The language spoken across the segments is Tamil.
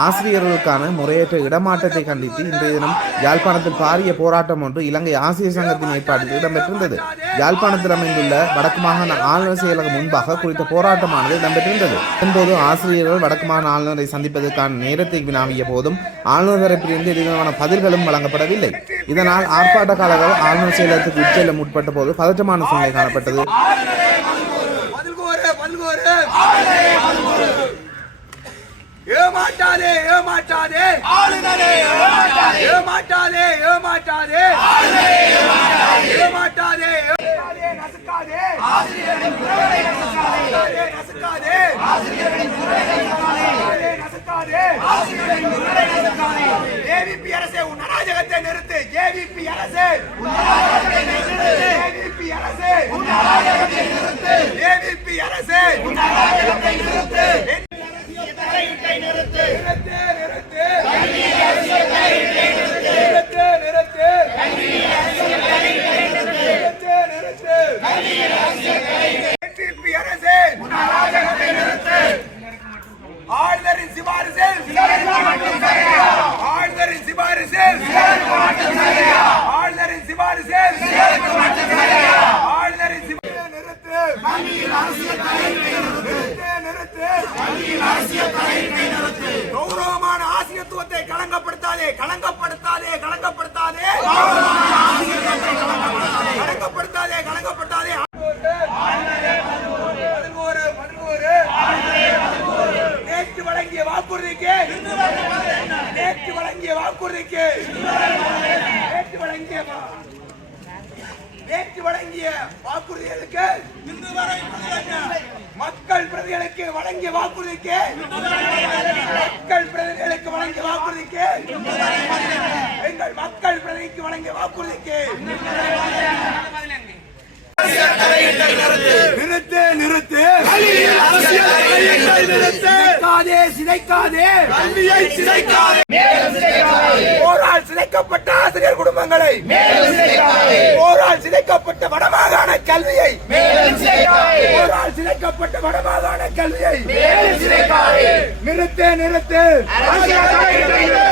ஆசிரியர்களுக்கான முறையற்ற இடமாற்றத்தை கண்டித்து இன்றைய தினம் யாழ்ப்பாணத்தில் பாரிய போராட்டம் ஒன்று இலங்கை ஆசிரியர் சங்கத்தின் ஏற்பாட்டில் இடம்பெற்றிருந்தது. யாழ்ப்பாணத்தில் அமைந்துள்ள வடக்கு மாகாண ஆளுநர் செயலகம் முன்பாக குறித்த போராட்டமானது இடம்பெற்றிருந்தது. இதன்போது ஆசிரியர்கள் வடக்கு மாகாண ஆளுநரை சந்திப்பதற்கான நேரத்தை வினாவிய போதும் ஆளுநர் தரப்பிலிருந்து எதுவிதமான பதில்களும் வழங்கப்படவில்லை. இதனால் ஆர்ப்பாட்டக்காரர்கள் ஆளுநர் செயலகத்துக்கு உட்செல்ல முற்பட்ட போது பதற்றமான சூழ்நிலை காணப்பட்டது. ஏமாட்டாதே ஏமாட்டாதே ஆளுநரே ஏமாட்டாதே ஏமாட்டாதே ஏமாட்டாதே ஆளுநரே ஏமாட்டாதே ஏமாட்டாதே நசுக்காதே. ஆசிரியரின் குரலை நசுக்காதே. நசுக்காதே ஆசிரியரின் குரலை நசுக்காதே. நசுக்காதே ஆசிரியரின் குரலை நசுக்காதே. ஏவிபி அரசே உன் அராஜகத்தை நிறுத்து. ஏவிபி அரசே. உன் அராஜகத்தை நிறுத்து. ஏவிபி அரசே. உன் அராஜகத்தை நிறுத்து. ஏவிபி அரசே. உன் அராஜகத்தை நிறுத்து தலையிட்டை நிறுத்து நிறுத்து நிறுத்து நிறுத்து நிறுத்து நிறுத்து நிறுத்து ATP அரசே ஆளுநரின் சிபாரிசில் ஆளுநரின் சிபாரிசில் ஆளுநரின் சிபாரிசில் ஆளுநரின் சிபாரிசில் நிறுத்து நிறுத்து நிறுத்து கௌரவமான ஆசிரியத்துவத்தை களங்கப்படுத்தாதே களங்கப்படுத்தாதே களங்கப்படுத்தாதே களங்கப்படுத்தாதே களங்கப்படுத்தாதே பதினோரு பதினோரு நேற்று வழங்கிய வாக்குறுதிக்கு நேற்று வழங்கிய வாக்குறுதிக்கு நேற்று வழங்கிய வா- நேற்று வழங்கிய வாக்குறுதிகளுக்கு மக்கள் பிரதிகளுக்கு வழங்கிய வாக்குறுதிக்கு மக்கள் பிரதிகளுக்கு வழங்கிய வாக்குறுதிக்கு எங்கள் மக்கள் பிரதிக்கு வழங்கிய வாக்குறுதிக்கு நிறுத்து நிறுத்து. சிதைக்காதே சிதைக்காதே. கல்வியை சிதைக்காதே. போரால் சிதைக்கப்பட்ட ஆசிரியர் குடும்பங்களை. போரால் சிதைக்கப்பட்ட வடமாகாண கல்வியை. போரால் சிதைக்கப்பட்ட வடமாகாண கல்வியை. நிறுத்து நிறுத்து. நிறுத்து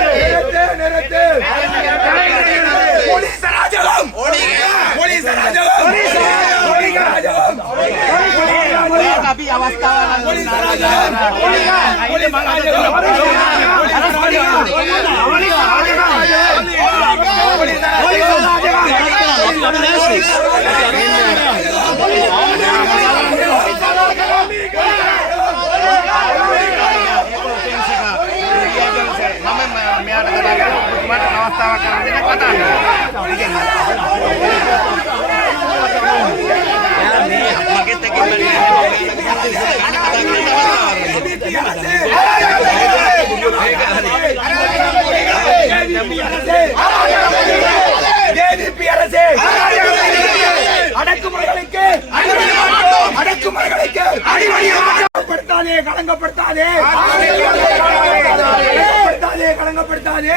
Namanya, namanya ada kata, cuma kawasan karantina kota. ADP அரசே அடக்குமுறைகளுக்கு அடக்குமுறைகளுக்கு கலங்கப்படுத்தாதே கலங்கப்படுத்தாதே கலங்கப்படுத்தாதே களங்கப்படுத்தாதே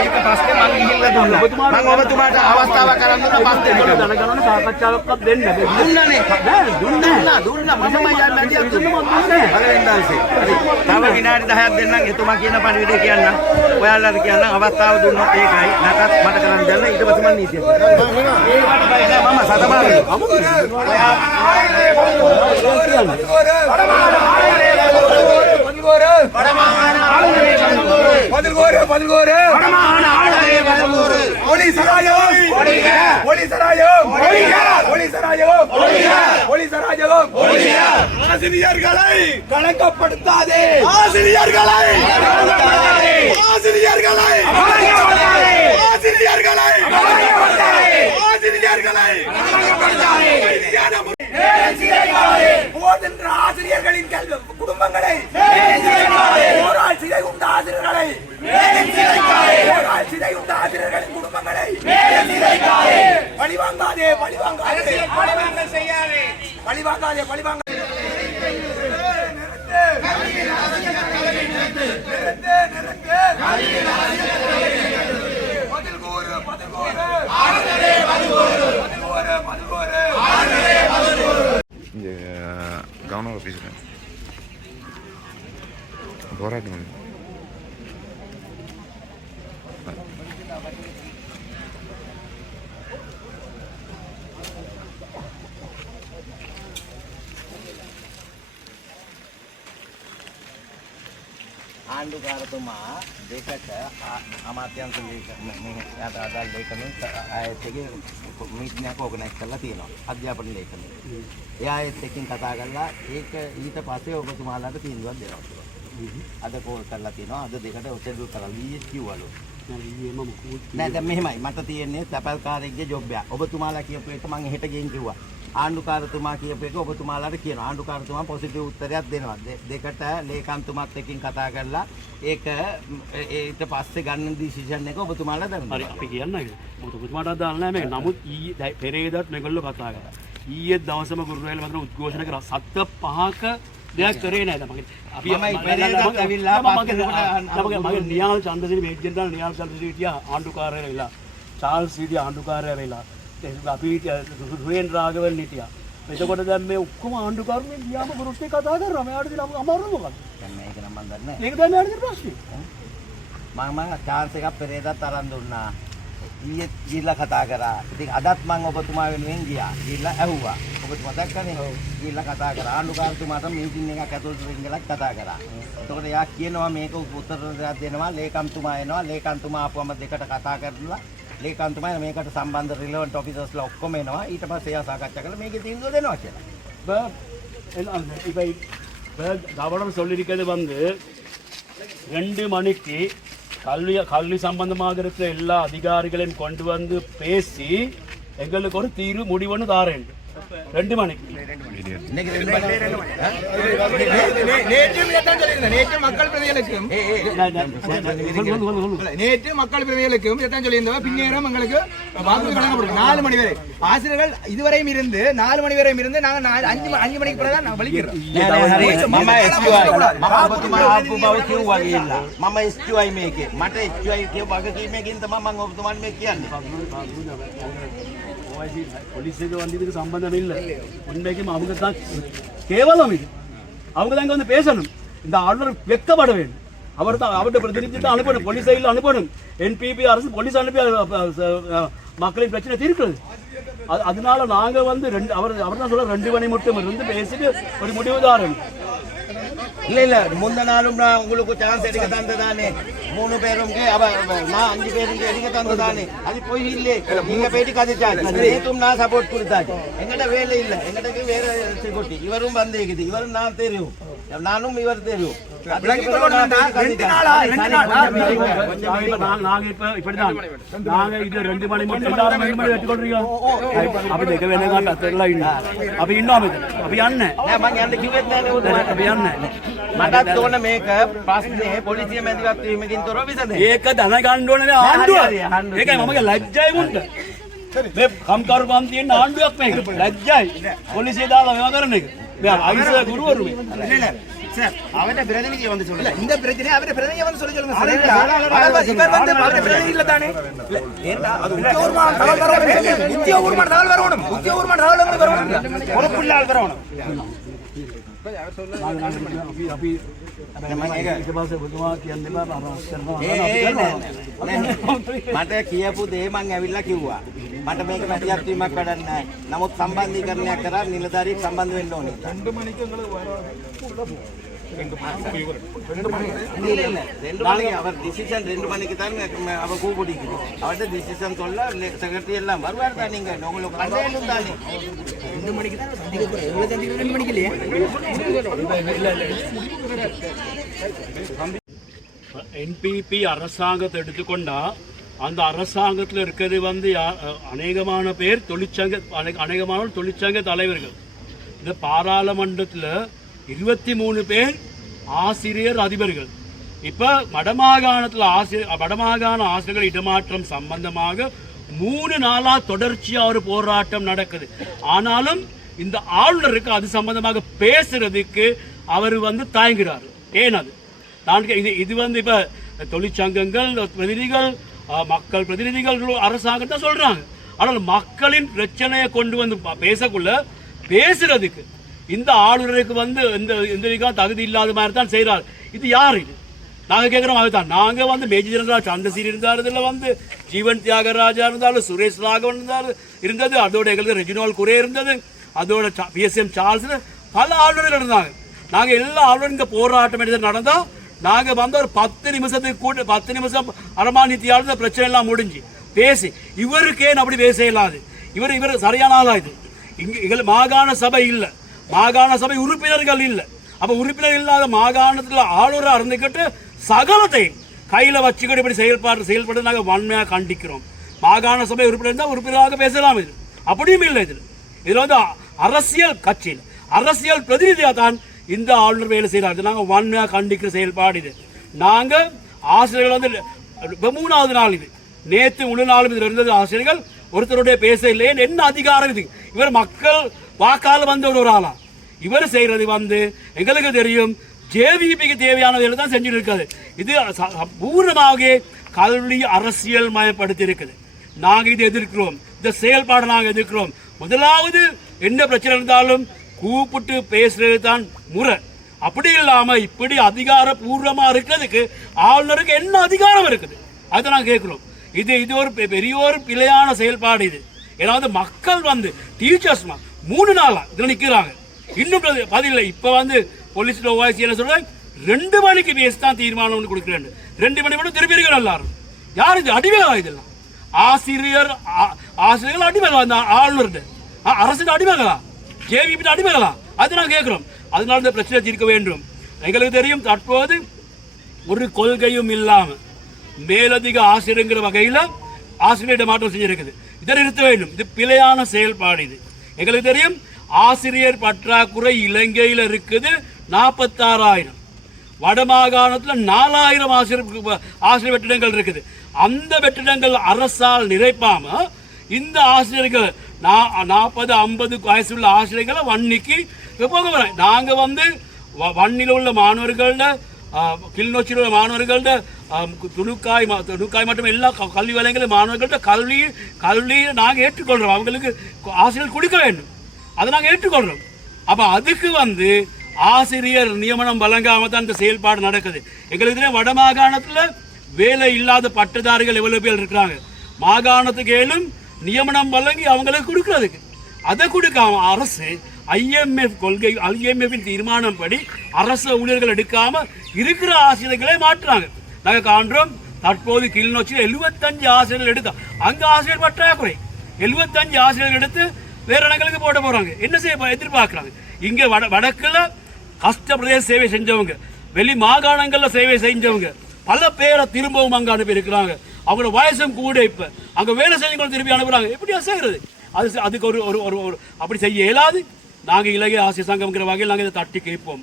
ඒක පස්සේ මම ගිහිල්ලා දුන්නා. මම ඔබතුමාට අවස්ථාවක් කරන් දුන්නා පස්සේ විතර. දැනගන්න සාකච්ඡාවක්වත් දෙන්න බැහැ. දුන්නානේ. බෑ දුන්නේ දුන්නා දුන්නා මමම යන්න ගියා දුන්නා. හරි. තව විනාඩි 10ක් දෙන්නම් එතුමා කියන පරිවිඩේ කියන්නම්. ඔයාලට කියන්නම් අවස්ථාව දුන්නොත් ඒකයි. නැතත් මට කරන් දෙන්න ඊට පස්සේ මම නීතිය. ඒකට බය නෑ මම සතමාවෙ. பதில்கோரு பதில்கோரு போலீஸ் அராஜகம் போலீஸ் அராஜகம் போலீஸ் அராஜகம் போலீஸ் அராஜகம் ஆசிரியர்களை கணக்கப்படுத்தாதே ஆசிரியர்களை ஆசிரியர்களை ஆசிரியர்களை ஆசிரியர்களை போதென்ற ஆசிரியர்களின் குடும்பங்களை போரால் சிதை உண்ட ஆசிரியர்களை போரால் சிதை உண்ட ஆசிரியர்களின் குடும்பங்களை பழிவாங்காதே பழிவாங்காதே பழிவாங்காதே பழிவாங்க பதில் கூறு பதில் கூறு பதில் கூறு பதில் கூறு இங்கே கவர்னர் ஆஃபீஸில் போராட்டம் ආණ්ඩුකාරතුමා දෙකට ආ- අමාත්‍යන්ත ලේක- මේ- මේ යට අදාළ ලේකනුන් ආයතගේ මීටිනයක් ඕගනයිස් කරලා තියෙනවා අධ්‍යාපන ලේකන. එයා ඒත් එක්කින් කතා කරලා ඒක ඊට පස්සේ ඔබතුමාලාට තීන්දුවක් දෙනවා. අද කෝල් කරලා තියෙනවා අද දෙකට ඔසෙඩල් කරලා ඊයේ කිව්වලු. නෑ දැන් මෙහෙමයි මට තියෙන්නේ තැපල්කාරයෙක්ගේ ජොබ් එක. ඔබතුමාලා කියපු එක මම හෙට ගෙන් කිව්වා. ආණ්ඩුකාරතුමා කියපු එක ඔබතුමාලාට කියනවා. ආණ්ඩුකාරතුමා පොසිටිව් උත්තරයක් දෙනවා. දෙකට ලේකම්තුමත් එක්කින් කතා කරලා ඒක ඊට පස්සේ ගන්න ඩිසිෂන් එක ඔබතුමාලා හරි දරනවා. අපි කියන්න මුතුතුමාට අදාළ නැහැ මේ නමුත් ඊයේ පෙරේදත් මේගොල්ලෝ කතා කරා. ඊයේ දවසම ගුරුවරයල මතන උද්ඝෝෂණ කරා. සත්‍ය පහක දෙයක් කරේ නැහැ මගේ අපි පෙරේදත් ඇවිල්ලා මගේ නියාල් චන්දසිරි මේජෙන් දාන නියාල් චන්දසිරි හිටියා ආණ්ඩුකාරය වෙලා. චාල්ස් හිටියා ආණ්ඩුකාරය වෙලා. ඒ අපි රුවෙන් රාගවල් හිටියා එතකොට දැන් මේ ඔක්කොම ආණ්ඩුකාරනේ ගියාම ගුරුස්සේ කතා කරා මෙයාට දින අමාරු මොකක්ද දැන් මේක නම් මම දන්නේ ඒක දැන් මෙයාට ප්‍රශ්නේ මම chance එකක් පෙරේදත් අරන් දුන්නා. ඊයේ ගිහිල්ලා කතා කරා. ඉතින් අදත් මම ඔබතුමා වෙනුවෙන් ගියා. ගිහිල්ලා ඇහුවා. ඔබතුමා දැක්කනේ. ගිහිල්ලා කතා කරා. ආණ්ඩුකාරතුමාට මීටින් එකක් ඇතුළත ඉඳලා කතා කරා. එතකොට එයා කියනවා මේක උත්තර දෙනවා. ලේකම්තුමා එනවා. ලේකම්තුමා ආපුවම දෙකට කතා කරලා ලේකම්තුමා මේකට සම්බන්ධ රිලෙවන්ට් ඔෆිසර්ස්ලා ඔක්කොම එනවා. ඊට පස්සේ එයා සාකච්ඡා කරලා මේකේ තීන්දුව දෙනවා කියලා. இப்போ எல்லாம் இப்போ இப்போ கவனம் சொல்லியிருக்கிறது வந்து ரெண்டு மணிக்கு கல்வி கல்வி சம்பந்தமாக இருக்கிற எல்லா அதிகாரிகளையும் கொண்டு வந்து பேசி எங்களுக்கு ஒரு தீர்வு முடிவுன்னு தாரேன் ரெண்டு மணிக்கு இன்னைக்கு ரெண்டு மணி நேற்று இதைத்தான் சொல்லியிருந்தேன். நேற்று மக்கள் பிரதிகளுக்கும் நான் நான் சொல்லு, சொல்லு, சொல்லு, சொல்லு. நேற்று மக்கள் பிரதிகளுக்கும் இதைத்தான் சொல்லியிருந்தோம் பின்னேரம் எங்களுக்கு வாக்குறுதி வழங்கப்படும் நாலு மணி வரை ஆசிரியர்கள் இதுவரையும் இருந்து நாலு மணி வரையும் இருந்து நாங்க நாலு- அஞ்சு ம- அஞ்சு மணிக்கு பிறகு தான் நான் வலிக்கிறோம் මම SQI මම ඔබතුමා ආපු බව කිව්වා ගිහිල්ලා මම SQI මේකේ මට SQI කියව වගකීමකින් තමයි මම ඔබතුමාට මේ කියන්නේ போலீஸுக்கு வந்து இதுக்கு சம்பந்தம் இல்லை உண்மைக்கும் அவங்க தான் கேவலம் இது அவங்க தான் இங்கே வந்து பேசணும் இந்த ஆளுநர் வெக்கப்பட வேண்டும் அவர் தான் அவர்கிட்ட பிரதிநிதி தான் அனுப்பணும் போலீஸ் சைடில் அனுப்பணும் என்பிபி அரசு போலீஸ் அனுப்பி மக்களின் பிரச்சனை தீர்க்கிறது அது அதனால நாங்கள் வந்து ரெண்டு அவர் அவர் தான் சொல்ல ரெண்டு மணி மட்டும் இருந்து பேசிட்டு ஒரு முடிவு தாரணும் இல்ல இல்ல. முந்த நாளும் நான் உங்களுக்கு சான்ஸ் எடுக்க தந்ததானே. மூணு பேரும் நான் அஞ்சு பேருக்கு எடுக்க தந்ததானே. அது போய் இல்லையே நீங்க போயிட்டு கதைச்சாங்க நேற்றும் நான் சப்போர்ட் கொடுத்தாச்சு. எங்கிட்ட வேலை இல்லை. எங்கிட்ட வேற செக்யூரிட்டி இவரும் வந்திருக்குது இவரும் நான் தெரியும். நானும் இவர் தெரியும். நாங்க இப்ப இப்படிதான் நாங்க இது ரெண்டு மணி மட்டும் எல்லாரும் அப்படி அண்ணன் அண்ணன் යන්නේ නෑ මං යන්න කිව්වෙත් නෑනේ ඔබතුමාට. අපි යන්නේ මටත් ඕන මේක ප්‍රශ්නේ පොලිසිය මැදිහත් වීමකින් තොරව විසඳෙන්න. ඒක දැනගන්න ඕනේ ආණ්ඩුව හරි, හරි, ආණ්ඩුව. ඒකයි මමගේ ලැජ්ජයි මුන්ට මේ කම්කරු පන් තියෙන ආණ්ඩුවක් මේක ලැජ්ජයි පොලිසිය දාලා මේවා කරන එක මෙයා අයිස ගුරුවරු මේ. இல்ல, இல்ல. சார், அவட்ட பிரதிநிதியை வந்து இல்ல, சொல்லுங்க இந்த பிரச்சனை அவரை பிரதிநிதியை வந்து சொல்ல சொல்லுங்க சார். ஏன்டா? அவர் இவர் வந்து அவரை பிரதிநிதி இல்ல தானே? இல்ல, ஏன்டா? அது உத்தியோகபூர்வமான தகவல் வரணும். உத்தியோகபூர்வமான தகவல் வரணும். உத்தியோகபூர்வமான தகவல் எங்களுக்கு வரணும். பொறுப்புள்ள ஆள் வரணும் අපි අපි ඊට පස්සේ බුදුමා කියන්නේ බා බරස් කරනවා ඒ, ඒ, නෑ, නෑ. මට කියපු දේ මං ඇවිල්ලා කිව්වා මට මේක මැදිහත් වීමක් වැඩක් නැහැ නමුත් සම්බන්ධීකරණයක් කරා නිලධාරියෙක් සම්බන්ධ වෙන්න ඕනේ இல்ல, இல்ல. ரெண்டு மணிக்கு அவர் டிசிஷன் ரெண்டு மணிக்கு தான் அவ கூப்பிடிக்குது அவர்கிட்ட டிசிஷன் சொல்ல செக்ரட்டரி எல்லாம் வருவார் தான் நீங்க உங்களுக்கு கண்டையிலும் தானே. ரெண்டு மணிக்கு தான் சந்திக்க போறோம். எவ்வளவு சந்திக்கிறோம்? ரெண்டு மணிக்கு இல்லையே? என்பிபி அரசாங்கத்தை எடுத்துக்கொண்டா அந்த அரசாங்கத்தில் இருக்கிறது வந்து யா- அநேகமான பேர் தொழிற்சங்க அநே- அநேகமான தொழிற்சங்க தலைவர்கள். இந்த பாராளுமன்றத்தில் இருபத்தி மூணு பேர் ஆசிரியர் அதிபர்கள். இப்போ வடமாகாணத்தில் ஆசிரியர் வடமாகாண ஆசிரியர்கள் இடமாற்றம் சம்பந்தமாக மூணு நாளாக தொடர்ச்சியாக ஒரு போராட்டம் நடக்குது. ஆனாலும் இந்த ஆளுநருக்கு அது சம்பந்தமாக பேசுறதுக்கு அவர் வந்து தயங்குகிறார் ஏன் அது? நான் கே- இது இது வந்து இப்போ தொழிற்சங்கங்கள் பிரதிநிதிகள் மக்கள் பிரதிநிதிகள் அரசாங்கத்தை சொல்கிறாங்க ஆனால் மக்களின் பிரச்சனையை கொண்டு வந்து ப- பேசக்குள்ள பேசுறதுக்கு இந்த ஆளுநருக்கு வந்து இந்த இந்த தகுதி இல்லாத மாதிரி தான் செய்கிறார் இது யார் இது? நாங்கள் கேட்குறோம் அதுதான் நாங்கள் வந்து மேஜர் ஜெனரல் சந்திரசீர் இருந்தார் இதில் வந்து ஜீவன் தியாகராஜா இருந்தாலும் சுரேஷ் ராகவன் இருந்தார் இருந்தது. அதோட எங்களுக்கு ரெஜினால் குரே இருந்தது. அதோட பிஎஸ்எம் சார்ஸில் பல ஆளுநர்கள் இருந்தாங்க. நாங்கள் எல்லா ஆளுநருங்க போராட்டம் எடுத்து நடந்தால் நாங்கள் வந்து ஒரு பத்து நிமிஷத்துக்கு கூட பத்து நிமிஷம் அரமானித்தியால் இந்த பிரச்சனை எல்லாம் முடிஞ்சு. பேசி இவருக்கே அப்படி பேச இல்லாது. இவர் இவர் சரியான ஆளாக இது. இங்கே எங்கள் மாகாண சபை இல்லை. மாகாண சபை உறுப்பினர்கள் இல்லை. அப்போ உறுப்பினர் இல்லாத மாகாணத்தில் ஆளுநராக இருந்துக்கிட்டு சகலத்தையும் கையில் வச்சுக்கிட்டு இப்படி செயல்பாடு செயல்படுறது நாங்கள் வன்மையாக கண்டிக்கிறோம். மாகாண சபை உறுப்பினர் இருந்தால் உறுப்பினராக பேசலாம் இது. அப்படியும் இல்லை இதில் இதில் வந்து அரசியல் கட்சியில் அரசியல் பிரதிநிதியாக தான் இந்த ஆளுநர் வேலை செய்கிறார் நாங்கள் வன்மையாக கண்டிக்கிற செயல்பாடு இது. நாங்கள் ஆசிரியர்கள் வந்து மூணாவது நாள் இது. நேற்று முழு நாளும் இதில் இருந்தது ஆசிரியர்கள். ஒருத்தருடைய பேச இல்லையே. என்ன அதிகாரம் இது? இவர் மக்கள் வாக்கால் வந்த ஒரு ஆளா? இவர் செய்கிறது வந்து எங்களுக்கு தெரியும் ஜேவிபிக்கு தேவையான தான் செஞ்சுட்டு இருக்காது இது பூர்ணமாக கல்வி அரசியல் மயப்படுத்தி இருக்குது நாங்கள் இதை எதிர்க்கிறோம். இந்த செயல்பாடை நாங்கள் எதிர்க்கிறோம். முதலாவது என்ன பிரச்சனை இருந்தாலும் கூப்பிட்டு பேசுறது தான் முறை. அப்படி இல்லாமல் இப்படி அதிகாரபூர்வமாக இருக்கிறதுக்கு ஆளுநருக்கு என்ன அதிகாரம் இருக்குது? அதை நான் கேட்குறோம். இது இது ஒரு பெ- பெரிய ஒரு பிழையான செயல்பாடு இது. ஏன்னா வந்து மக்கள் வந்து டீச்சர்ஸ் மூணு நாளா இதில் நிற்கிறாங்க இன்னும் பதில் இப்போ இல்லை வந்து போலீஸ் வாய்ஸ் என்ன சொல்றாங்க ரெண்டு மணிக்கு பேசி தான் தீர்மானம் ஒன்று கொடுக்குறேன் ரெண்டு மணி மட்டும் திருப்பி இருக்கிற எல்லாரும். யார் இது? அடிமையா இதெல்லாம்? ஆசிரியர் ஆ- ஆசிரியர்கள் அடிமைகளா? இந்த ஆளுநர் அரசு அடிமைகளா? ஜேவிபி அடிமைகளா? அது நான் கேட்குறோம். அதனால இந்த பிரச்சனை தீர்க்க வேண்டும். எங்களுக்கு தெரியும் தற்போது ஒரு கொள்கையும் இல்லாமல் மேலதிக ஆசிரியங்கிற வகையில் ஆசிரியர்கிட்ட மாற்றம் செஞ்சிருக்குது. இதை நிறுத்த வேண்டும். இது பிழையான செயல்பாடு இது. எங்களுக்கு தெரியும் ஆசிரியர் பற்றாக்குறை இலங்கையில் இருக்குது நாற்பத்தாறாயிரம் வடமாகாணத்தில் நாலாயிரம் ஆசிரியர் ஆசிரியர் வெற்றிடங்கள் இருக்குது. அந்த வெற்றிடங்கள் அரசால் நிறைப்பாம இந்த ஆசிரியர்கள் நாற்பது ஐம்பது வயசுள்ள ஆசிரியர்களை வன்னிக்கு போக வரோம் நாங்கள் வந்து வ- வன்னியில் உள்ள மாணவர்கள்ட கிளிநொச்சியில் உள்ள துணுக்காய் துணுக்காய் மற்றும் எல்லா க- கல்வி வலைங்களும் மாணவர்கள்ட்ட கல்வி கல்வியை நாங்கள் ஏற்றுக்கொள்கிறோம் அவங்களுக்கு ஆசிரியர் கொடுக்க வேண்டும். அதை நாங்கள் ஏற்றுக்கொள்கிறோம் அப்போ அதுக்கு வந்து ஆசிரியர் நியமனம் வழங்காமல் தான் இந்த செயல்பாடு நடக்குது. எங்களுக்கு வட மாகாணத்தில் வேலை இல்லாத பட்டதாரிகள் எவ்வளோ பேர் இருக்கிறாங்க. மாகாணத்துக்கு ஏழும் நியமனம் வழங்கி அவங்களுக்கு கொடுக்குறதுக்கு. அதை கொடுக்காம அரசு ஐஎம்எஃப் கொள்கை ஐஎம்எஃபின் தீர்மானம் படி அரசு ஊழியர்கள் எடுக்காமல் இருக்கிற ஆசிரியர்களை மாற்றுறாங்க. நாங்கள் காண்றோம் தற்போது கிளிநொச்சியில் எழுபத்தஞ்சு ஆசிரியர்கள் எடுத்தோம் அங்கே ஆசிரியர் பற்றாக்குறை. எழுபத்தஞ்சு ஆசிரியர்கள் எடுத்து வேற இடங்களுக்கு போட போகிறாங்க என்ன செய்ய எதிர்பார்க்குறாங்க? இங்கே வட வடக்கில் கஷ்டப்பிரதேச சேவை செஞ்சவங்க வெளி மாகாணங்களில் சேவை செஞ்சவங்க பல பேரை திரும்பவும் அங்க அனுப்பி இருக்கிறாங்க. அவங்களோட வயசும் கூட இப்போ அங்கே வேலை செஞ்சவங்களை திரும்பி அனுப்புகிறாங்க எப்படியா செய்கிறது அது அதுக்கு ஒரு ஒரு ஒரு ஒரு அப்படி செய்ய இயலாது. நாங்கள் இலங்கை ஆசிய சங்கம்ங்கிற வகையில் நாங்கள் இதை தட்டி கேட்போம்.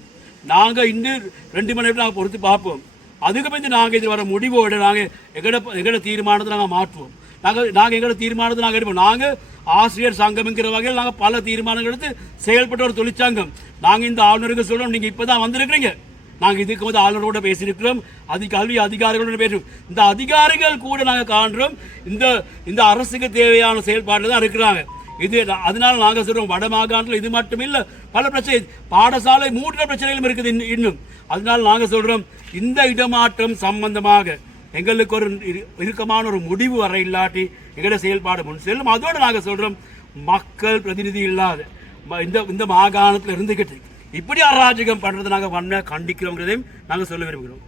நாங்கள் இன்னும் ரெண்டு மணி நேரம் நாங்கள் பொறுத்து பார்ப்போம். அதுக்கு பிறகு நாங்கள் இதில் வர முடிவோடு நாங்கள் எங்களோட எங்களோட தீர்மானத்தை நாங்கள் மாற்றுவோம். நாங்கள் நாங்கள் எங்களோட தீர்மானத்தை நாங்கள் எடுப்போம். நாங்கள் ஆசிரியர் சங்கம்ங்கிற வகையில் நாங்கள் பல தீர்மானங்கள் எடுத்து செயல்பட்ட ஒரு தொழிற்சங்கம். நாங்கள் இந்த ஆளுநருக்கு நீங்கள் இப்போ தான் வந்திருக்கிறீங்க. நாங்கள் இதுக்கு வந்து ஆளுநரோட பேசியிருக்கிறோம். அது கல்வி அதிகாரிகளோட பேசுறோம். இந்த அதிகாரிகள் கூட நாங்கள் காண்றோம். இந்த இந்த அரசுக்கு தேவையான செயல்பாட்டில் தான் இருக்கிறாங்க. இது அதனால் அதனால சொல்கிறோம் வட மாகாணத்தில் இது மட்டும் இல்லை பல பிரச்சனை பாடசாலை மூன்று பிரச்சனைகளும் இருக்குது இன்னும் இன்னும். அதனால நாங்கள் சொல்கிறோம் இந்த இடமாற்றம் சம்பந்தமாக எங்களுக்கு ஒரு இரு- இறுக்கமான ஒரு முடிவு வர இல்லாட்டி எங்களோட செயல்பாடு முன் செல்லும். அதோடு நாங்கள் சொல்கிறோம் மக்கள் பிரதிநிதி இல்லாத இந்த இந்த மாகாணத்தில் இருந்துக்கிட்டு இப்படி அராஜகம் பண்ணுறது நாங்கள் வன்மையாக கண்டிக்கிறோங்கிறதையும் நாங்கள் சொல்ல விரும்புகிறோம்.